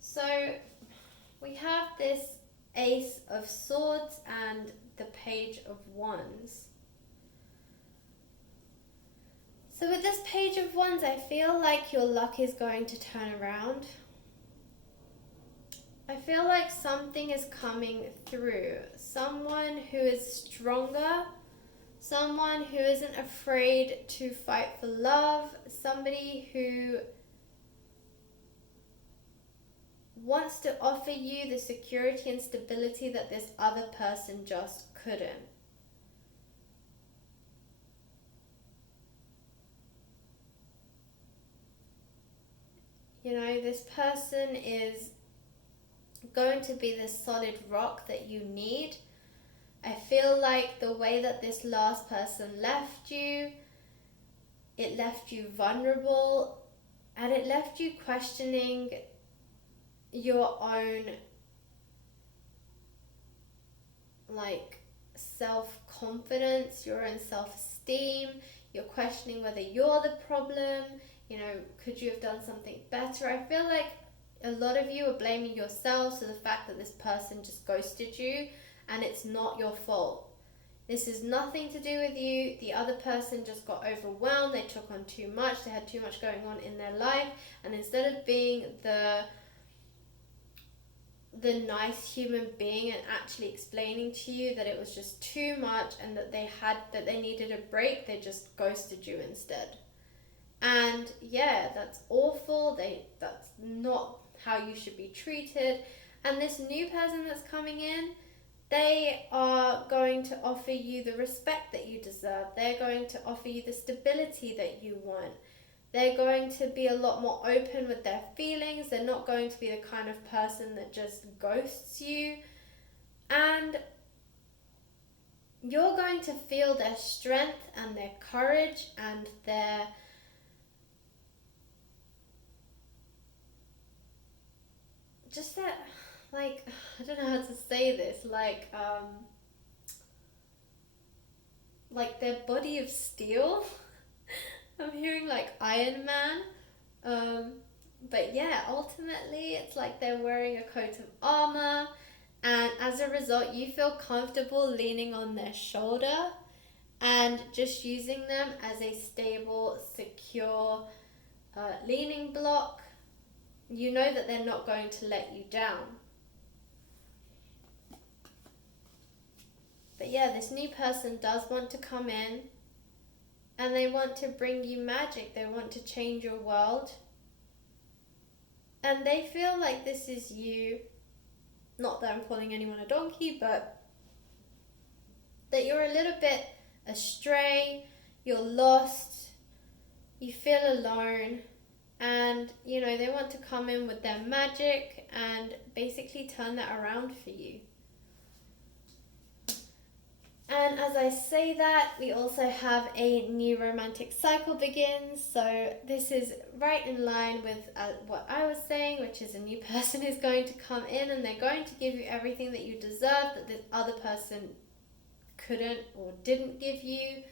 So we have this Ace of Swords and the Page of Wands. So with this Page of Wands, I feel like your luck is going to turn around. I feel like something is coming through. Someone who is stronger, someone who isn't afraid to fight for love, somebody who wants to offer you the security and stability that this other person just couldn't. This person is going to be this solid rock that you need. I feel like the way that this last person left you, it left you vulnerable, and it left you questioning your own self-confidence, your own self-esteem. You're questioning whether you're the problem. Could you have done something better? I feel like a lot of you are blaming yourselves for the fact that this person just ghosted you, and it's not your fault. This is nothing to do with you. The other person just got overwhelmed. They took on too much. They had too much going on in their life, and instead of being the nice human being and actually explaining to you that it was just too much and that they needed a break, they just ghosted you instead. And yeah, that's awful. That's not how you should be treated. And this new person that's coming in, they are going to offer you the respect that you deserve. They're going to offer you the stability that you want. They're going to be a lot more open with their feelings. They're not going to be the kind of person that just ghosts you. And you're going to feel their strength and their courage and their just that, I don't know how to say this, their body of steel. I'm hearing Iron Man. But yeah, ultimately it's like they're wearing a coat of armor, and as a result you feel comfortable leaning on their shoulder and just using them as a stable, secure leaning block. You know that they're not going to let you down. But yeah, this new person does want to come in, and they want to bring you magic. They want to change your world. And they feel like this is you. Not that I'm calling anyone a donkey, but that you're a little bit astray, you're lost, you feel alone. And, they want to come in with their magic and basically turn that around for you. And as I say that, we also have a new romantic cycle begins. So this is right in line with what I was saying, which is a new person is going to come in and they're going to give you everything that you deserve that the other person couldn't or didn't give you.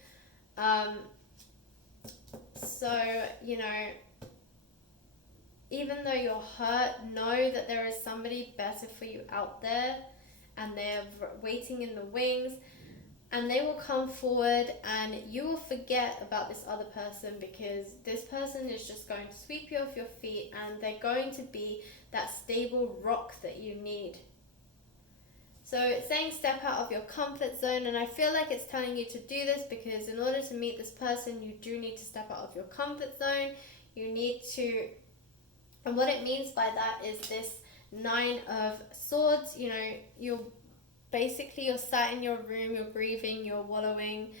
Even though you're hurt, know that there is somebody better for you out there, and they're waiting in the wings, and they will come forward, and you will forget about this other person, because this person is just going to sweep you off your feet, and they're going to be that stable rock that you need. So it's saying step out of your comfort zone, and I feel like it's telling you to do this because in order to meet this person, you do need to step out of your comfort zone. You need to, and what it means by that is this 9 of Swords. You're sat in your room, you're grieving, you're wallowing,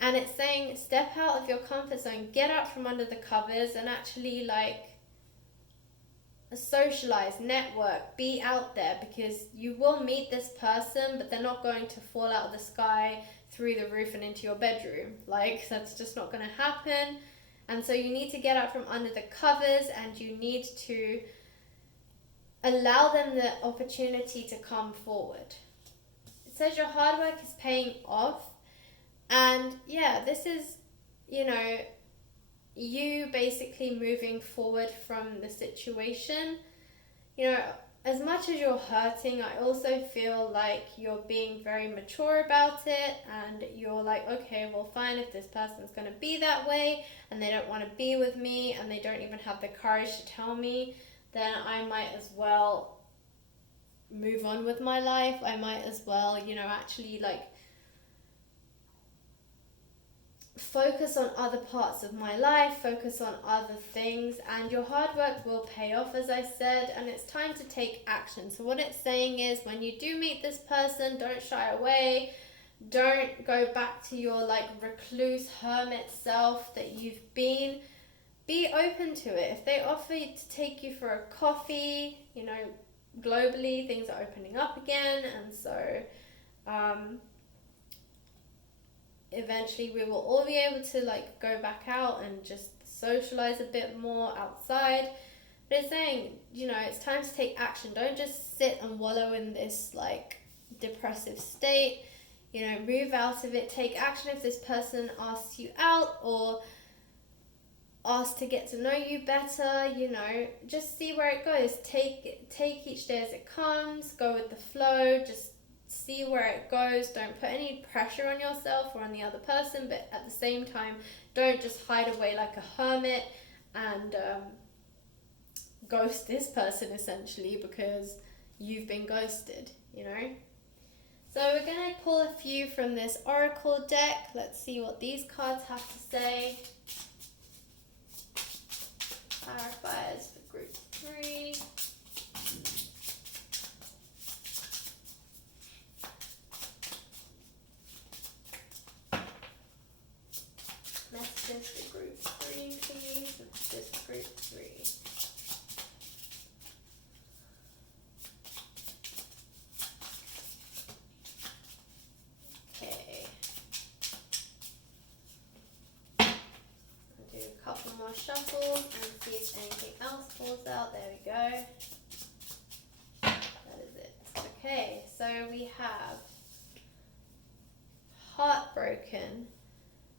and it's saying step out of your comfort zone, get out from under the covers, and actually socialize, network, be out there, because you will meet this person, but they're not going to fall out of the sky through the roof and into your bedroom. That's just not going to happen. And so you need to get out from under the covers, and you need to allow them the opportunity to come forward. It says your hard work is paying off, and yeah, this is, you basically moving forward from the situation. As much as you're hurting, I also feel like you're being very mature about it, and you're like, okay, well fine, if this person's going to be that way and they don't want to be with me and they don't even have the courage to tell me, then I might as well move on with my life. I might as well, actually focus on other parts of my life, focus on other things, and your hard work will pay off, as I said, and it's time to take action. So what it's saying is, when you do meet this person, don't shy away, don't go back to your recluse hermit self that you've been. be open to it. If they offer to take you for a coffee, globally things are opening up again, and so eventually we will all be able to go back out and just socialize a bit more outside. But it's saying, it's time to take action. Don't just sit and wallow in this depressive state. Move out of it, take action. If this person asks you out or asks to get to know you better, just see where it goes. Take each day as it comes, go with the flow, just see where it goes. Don't put any pressure on yourself or on the other person, but at the same time, don't just hide away like a hermit and ghost this person essentially because you've been ghosted, So we're going to pull a few from this oracle deck. Let's see what these cards have to say. Clarifiers for group 3. Messages for group 3, please. Messages for group 3. More shuffles and see if anything else falls out. There we go. That is it. Okay, so we have heartbroken,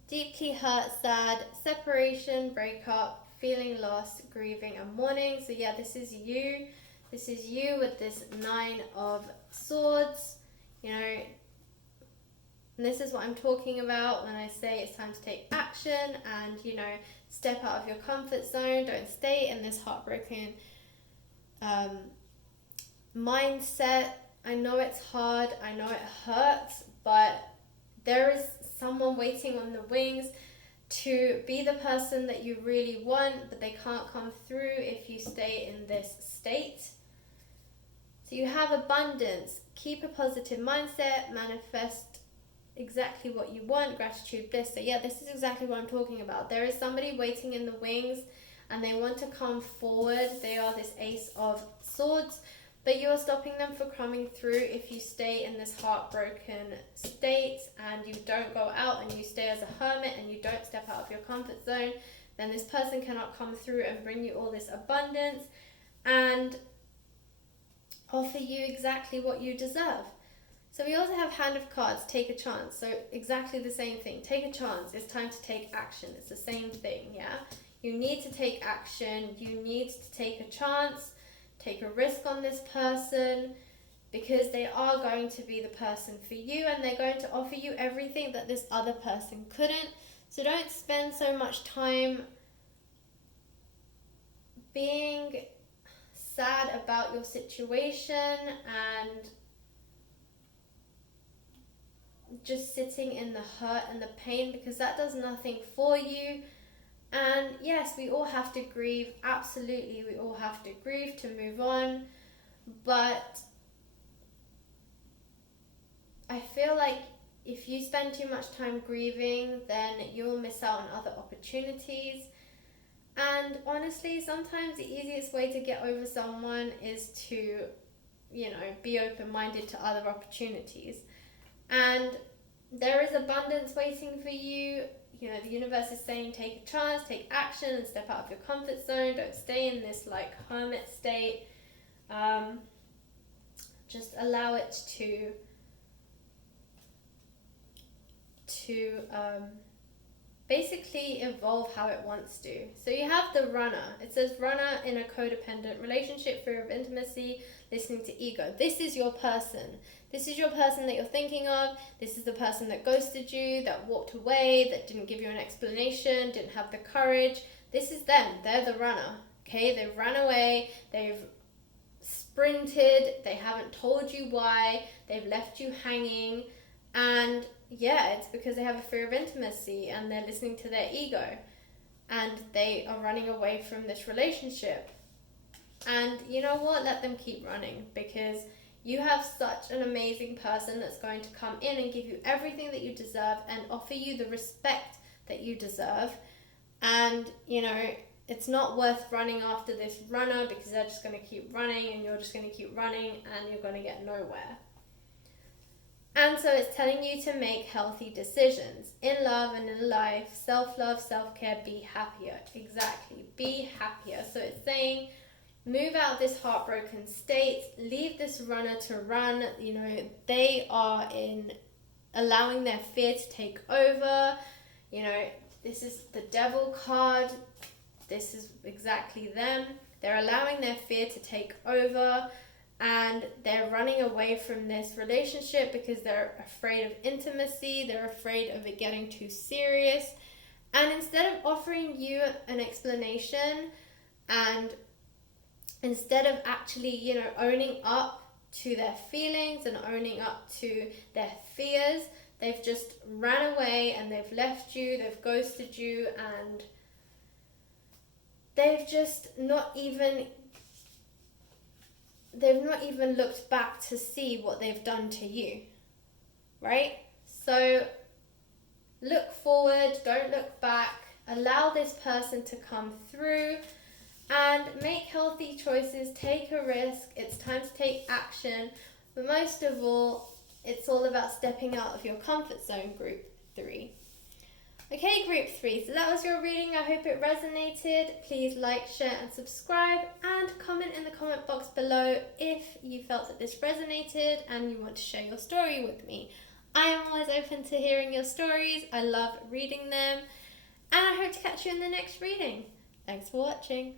deeply hurt, sad, separation, breakup, feeling lost, grieving and mourning. So yeah, this is you. This is you with this 9 of Swords. And this is what I'm talking about when I say it's time to take action and, step out of your comfort zone. Don't stay in this heartbroken mindset. I know it's hard. I know it hurts, but there is someone waiting on the wings to be the person that you really want, but they can't come through if you stay in this state. So you have abundance. Keep a positive mindset. Manifest exactly what you want, gratitude, bliss. So yeah, this is exactly what I'm talking about. There is somebody waiting in the wings and they want to come forward. They are this Ace of Swords, but you are stopping them from coming through if you stay in this heartbroken state and you don't go out and you stay as a hermit and you don't step out of your comfort zone. Then this person cannot come through and bring you all this abundance and offer you exactly what you deserve. So we also have Hand of Cards, take a chance. So exactly the same thing. Take a chance. It's time to take action. It's the same thing, yeah? You need to take action. You need to take a chance, take a risk on this person because they are going to be the person for you and they're going to offer you everything that this other person couldn't. So don't spend so much time being sad about your situation and just sitting in the hurt and the pain because that does nothing for you. And yes, we all have to grieve. Absolutely, we all have to grieve to move on. But I feel like if you spend too much time grieving, then you'll miss out on other opportunities. And honestly, sometimes the easiest way to get over someone is to, be open-minded to other opportunities. And there is abundance waiting for you. The universe is saying take a chance, take action and step out of your comfort zone. Don't stay in this hermit state. Just allow it to basically evolve how it wants to. So you have the runner. It says runner in a codependent relationship, fear of intimacy, listening to ego. This is your person. This is your person that you're thinking of. This is the person that ghosted you, that walked away, that didn't give you an explanation, didn't have the courage. This is them. They're the runner. Okay? They've run away. They've sprinted. They haven't told you why. They've left you hanging. And yeah, it's because they have a fear of intimacy and they're listening to their ego. And they are running away from this relationship. And you know what? Let them keep running because you have such an amazing person that's going to come in and give you everything that you deserve and offer you the respect that you deserve. And, it's not worth running after this runner because they're just going to keep running and you're just going to keep running and you're going to get nowhere. And so it's telling you to make healthy decisions in love and in life. Self-love, self-care, be happier. Exactly, be happier. So it's saying, move out of this heartbroken state, leave this runner to run. You know, they are in allowing their fear to take over. You know, this is the devil card. This is exactly them. They're allowing their fear to take over and they're running away from this relationship because they're afraid of intimacy. They're afraid of it getting too serious. And instead of offering you an explanation and instead of actually, you know, owning up to their feelings and owning up to their fears, they've just ran away and they've left you, they've ghosted you, and they've not even looked back to see what they've done to you, right? So look forward, don't look back, allow this person to come through and make healthy choices, take a risk. It's time to take action, but most of all, it's all about stepping out of your comfort zone, group 3. Okay, group 3, so that was your reading. I hope it resonated. Please like, share and subscribe, and comment in the comment box below if you felt that this resonated and you want to share your story with me. I am always open to hearing your stories. I love reading them, and I hope to catch you in the next reading. Thanks for watching.